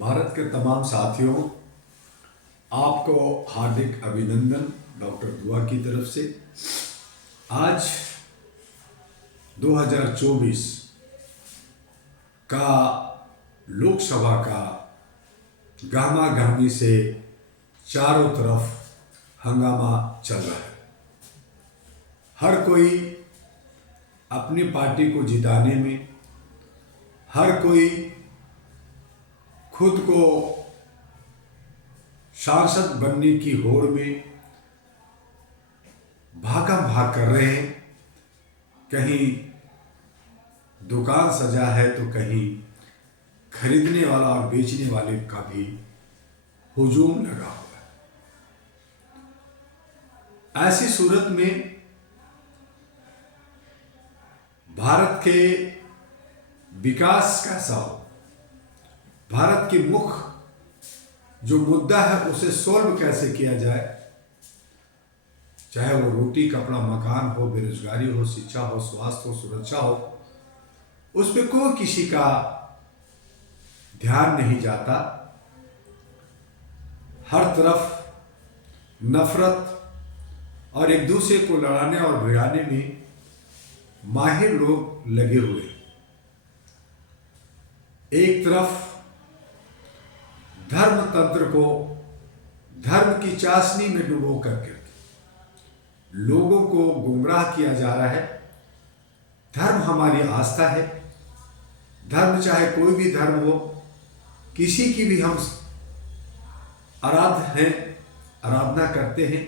भारत के तमाम साथियों, आपको हार्दिक अभिनंदन डॉक्टर दुआ की तरफ से। आज 2024 का लोकसभा का गहमा गहमी से चारों तरफ हंगामा चल रहा है। हर कोई अपनी पार्टी को जिताने में, हर कोई खुद को सांसद बनने की होड़ में भागम भाग कर रहे हैं। कहीं दुकान सजा है तो कहीं खरीदने वाला और बेचने वाले का भी हुजूम लगा हुआ है। ऐसी सूरत में भारत के विकास कैसा हो, भारत की मुख्य जो मुद्दा है उसे सोल्व कैसे किया जाए, चाहे वो रोटी कपड़ा मकान हो, बेरोजगारी हो, शिक्षा हो, स्वास्थ्य हो, सुरक्षा हो, उस पर कोई किसी का ध्यान नहीं जाता। हर तरफ नफरत और एक दूसरे को लड़ाने और भिड़ाने में माहिर लोग लगे हुए। एक तरफ धर्म तंत्र को धर्म की चाशनी में डुबो करके लोगों को गुमराह किया जा रहा है। धर्म हमारी आस्था है। धर्म चाहे कोई भी धर्म हो, किसी की भी हम आराध्य हैं, आराधना करते हैं,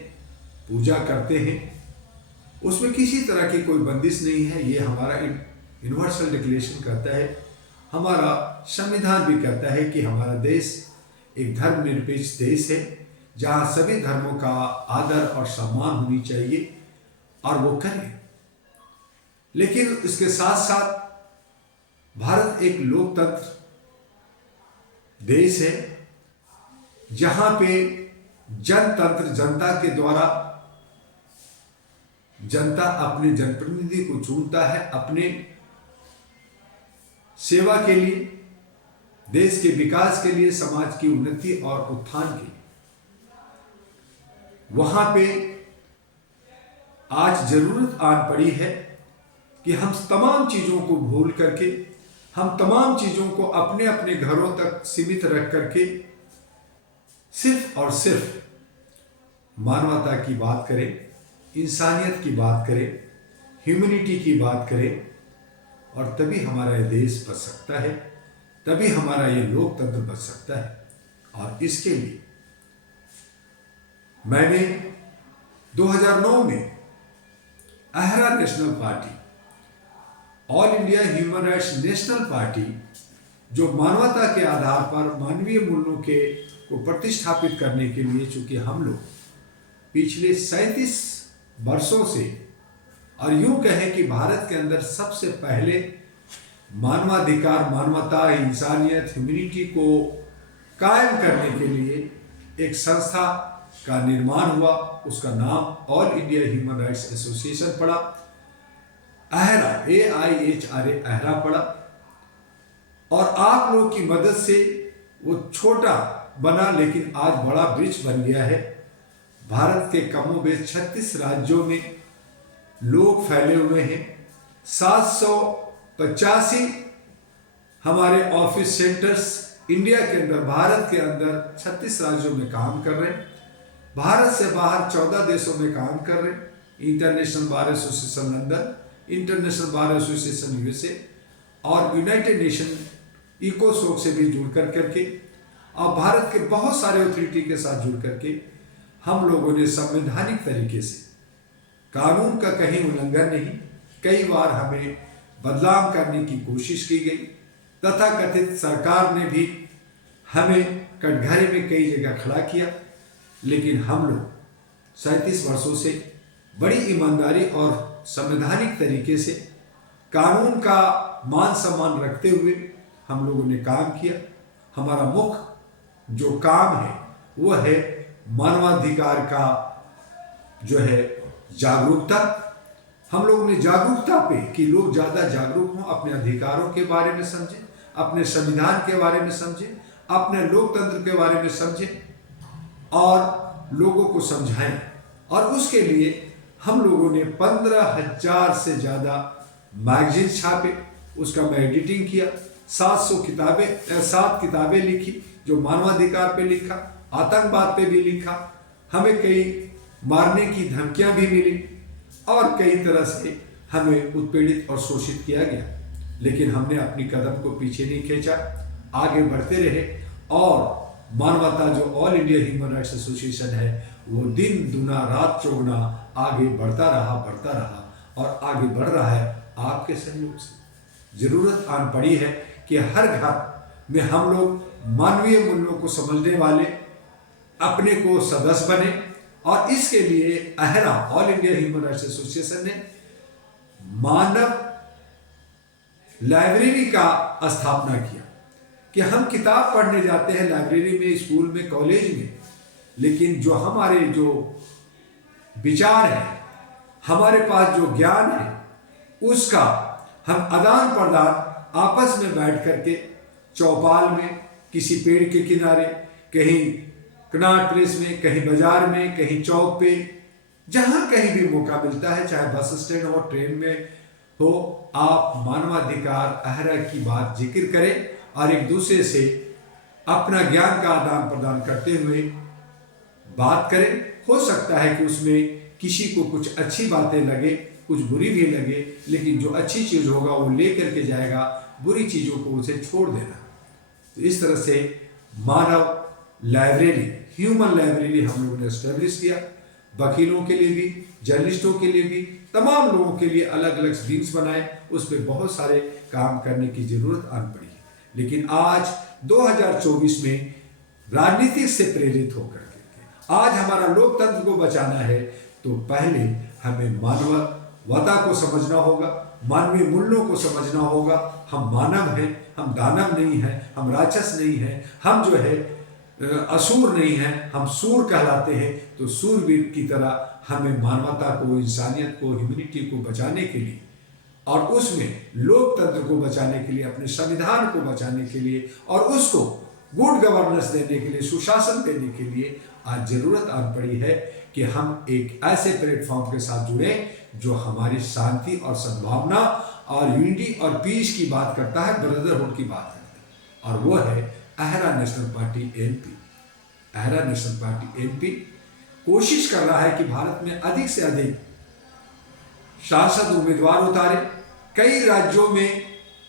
पूजा करते हैं, उसमें किसी तरह की कोई बंदिश नहीं है। ये हमारा यूनिवर्सल डिक्लेरेशन कहता है, हमारा संविधान भी कहता है कि हमारा देश एक धर्मनिरपेक्ष देश है जहाँ सभी धर्मों का आदर और सम्मान होनी चाहिए और वो करें। लेकिन इसके साथ साथ भारत एक लोकतंत्र देश है जहाँ पे जनतंत्र, जनता के द्वारा जनता अपने जनप्रतिनिधि को चुनता है अपने सेवा के लिए, देश के विकास के लिए, समाज की उन्नति और उत्थान के लिए। वहां पे आज जरूरत आन पड़ी है कि हम तमाम चीजों को भूल करके, हम तमाम चीजों को अपने अपने घरों तक सीमित रख करके सिर्फ और सिर्फ मानवता की बात करें, इंसानियत की बात करें, ह्यूमैनिटी की बात करें, और तभी हमारा ये देश बच सकता है, तभी हमारा ये लोकतंत्र बच सकता है। और इसके लिए मैंने 2009 में Ahra national party, all India human rights national party, जो मानवता के आधार पर मानवीय मूल्यों के को प्रतिष्ठापित करने के लिए, चूंकि हम लोग पिछले 37 वर्षों से, और यूं कहें कि भारत के अंदर सबसे पहले मानवाधिकार, मानवता, इंसानियत, ह्यूमैनिटी को कायम करने के लिए एक संस्था का निर्माण हुआ। उसका नाम all India human rights association पड़ा, अहरा, AIHRA अहरा पड़ा। और आप लोग की मदद से वो छोटा बना लेकिन आज बड़ा वृक्ष बन गया है। भारत के कमोबेश 36 राज्यों में लोग फैले हुए हैं। 785 हमारे ऑफिस सेंटर्स इंडिया के अंदर, भारत के अंदर 36 राज्यों में काम कर रहे हैं। भारत से बाहर 14 देशों में काम कर रहे हैं। International bar association London, international bar association USA और यूनाइटेड नेशन इकोसोक से भी जुड़ करके, और भारत के बहुत सारे अथॉरिटी के साथ जुड़ करके हम लोगों ने संवैधानिक तरीके से, कानून का कहीं उल्लंघन नहीं, कई बार हमें बदलाव करने की कोशिश की गई, तथा कथित सरकार ने भी हमें कटघरे में कई जगह खड़ा किया। लेकिन हम लोग 37 वर्षों से बड़ी ईमानदारी और संवैधानिक तरीके से कानून का मान सम्मान रखते हुए हम लोगों ने काम किया। हमारा मुख्य जो काम है वो है मानवाधिकार का जो है जागरूकता। हम लोगों ने जागरूकता पे कि लोग ज़्यादा जागरूक हों, अपने अधिकारों के बारे में समझें, अपने संविधान के बारे में समझें, अपने लोकतंत्र के बारे में समझें और लोगों को समझाएं। और उसके लिए हम लोगों ने 15,000 से ज़्यादा मैगजीन छापे, उसका मैं एडिटिंग किया, 7 किताबें लिखी जो मानवाधिकार पे लिखा, आतंकवाद पे भी लिखा, हमें कई मारने की धमकियां भी मिली और कई तरह से हमें उत्पीड़ित और शोषित किया गया, लेकिन हमने अपनी कदम को पीछे नहीं खींचा, आगे बढ़ते रहे। और मानवता जो all India human rights association है वो दिन दुना रात चौगुना आगे बढ़ता रहा और आगे बढ़ रहा है आपके सहयोग से। जरूरत आन पड़ी है कि हर घर में हम लोग मानवीय मूल्यों को समझने वाले अपने को सदस्य बने, और इसके लिए Ahra all India human rights association ने मानव लाइब्रेरी का स्थापना किया कि हम किताब पढ़ने जाते हैं लाइब्रेरी में, स्कूल में, कॉलेज में, लेकिन जो हमारे जो विचार है, हमारे पास जो ज्ञान है, उसका हम आदान प्रदान आपस में बैठ करके चौपाल में, किसी पेड़ के किनारे, कहीं कनॉट प्लेस में, कहीं बाजार में, कहीं चौक पे, जहां कहीं भी मौका मिलता है, चाहे बस स्टैंड हो, ट्रेन में हो, आप मानवाधिकार अहरा की बात जिक्र करें और एक दूसरे से अपना ज्ञान का आदान प्रदान करते हुए बात करें। हो सकता है कि उसमें किसी को कुछ अच्छी बातें लगे, कुछ बुरी भी लगे, लेकिन जो अच्छी चीज होगा वो ले करके जाएगा, बुरी चीजों को उसे छोड़ देना। तो इस तरह से मानव लाइब्रेरी, ह्यूमन लाइब्रेरी हम लोगों ने एस्टेब्लिश किया। वकीलों के लिए भी, जर्नलिस्टों के लिए भी, तमाम लोगों के लिए अलग अलग स्ट्रीम्स बनाए, उस पर बहुत सारे काम करने की जरूरत आन पड़ी है। लेकिन आज 2024 में राजनीति से प्रेरित होकर के आज हमारा लोकतंत्र को बचाना है, तो पहले हमें मानवता को समझना होगा, मानवीय मूल्यों को समझना होगा। हम मानव हैं, हम दानव नहीं हैं, हम राक्षस नहीं हैं, हम जो है असुर नहीं हैं, हम सूर कहलाते हैं। तो सूरवीर की तरह हमें मानवता को, इंसानियत को, ह्यूमैनिटी को बचाने के लिए, और उसमें लोकतंत्र को बचाने के लिए, अपने संविधान को बचाने के लिए, और उसको गुड गवर्नेंस देने के लिए, सुशासन देने के लिए आज जरूरत आन पड़ी है कि हम एक ऐसे प्लेटफॉर्म के साथ जुड़े जो हमारी शांति और सद्भावना और यूनिटी और पीस की बात करता है, ब्रदरहुड की बात करता है, और वो है अहरा नेशनल पार्टी एनपी। अहरा नेशनल पार्टी एनपी कोशिश कर रहा है कि भारत में अधिक से अधिक सांसद उम्मीदवार उतारे। कई राज्यों में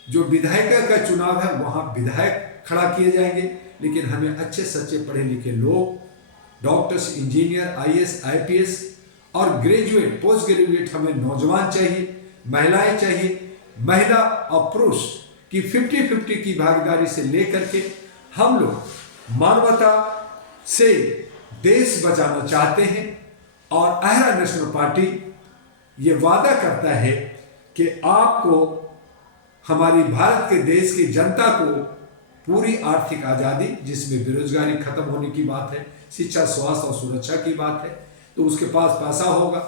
जो विधायक का चुनाव है वहां विधायक खड़ा किए जाएंगे, लेकिन हमें अच्छे सच्चे पढ़े लिखे लोग, डॉक्टर्स, इंजीनियर, आईएएस, आईपीएस और ग्रेजुएट, पोस्ट ग्रेजुएट हमें नौजवान चाहिए, महिलाएं चाहिए। महिला और पुरुष की 50-50 की भागीदारी से लेकर के हम लोग मानवता से देश बचाना चाहते हैं। और अहरा नेशनल पार्टी ये वादा करता है कि आपको, हमारी भारत के देश की जनता को पूरी आर्थिक आज़ादी, जिसमें बेरोजगारी खत्म होने की बात है, शिक्षा, स्वास्थ्य और सुरक्षा की बात है, तो उसके पास पैसा होगा,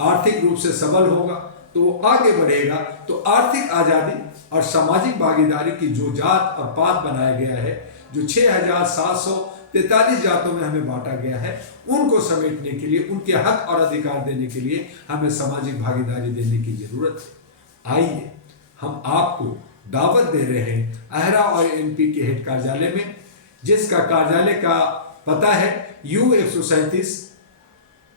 आर्थिक रूप से सबल होगा तो वो आगे बढ़ेगा। तो आर्थिक आज़ादी और सामाजिक भागीदारी की जो जात और पात बनाया गया है, जो 6,743 जातों में हमें बांटा गया है, उनको समेटने के लिए, उनके हक और अधिकार देने के लिए हमें सामाजिक भागीदारी देने की जरूरत है। आइए हम आपको दावत दे रहे हैं अहरा और एनपी के हेड कार्यालय में, जिसका कार्यालय का पता है U137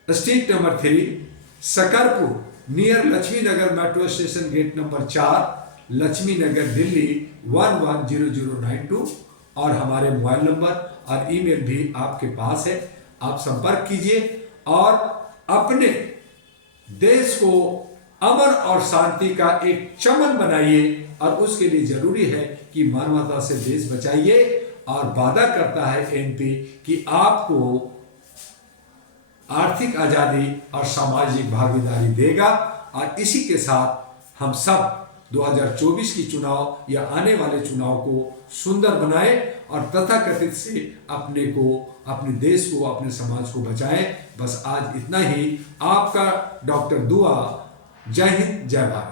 street number 3, Shakarpur, near Laxmi Nagar metro station gate number 4, Laxmi Nagar, Delhi 110092। और हमारे मोबाइल नंबर और ईमेल भी आपके पास है, आप संपर्क कीजिए और अपने देश को अमन और शांति का एक चमन बनाइए। और उसके लिए जरूरी है कि मानवता से देश बचाइए। और वादा करता है एनपी कि आपको आर्थिक आजादी और सामाजिक भागीदारी देगा। और इसी के साथ हम सब 2024 की चुनाव या आने वाले चुनाव को सुंदर बनाए और तथाकथित से अपने को, अपने देश को, अपने समाज को बचाएं। बस आज इतना ही। आपका डॉक्टर दुआ। जय हिंद, जय भारत।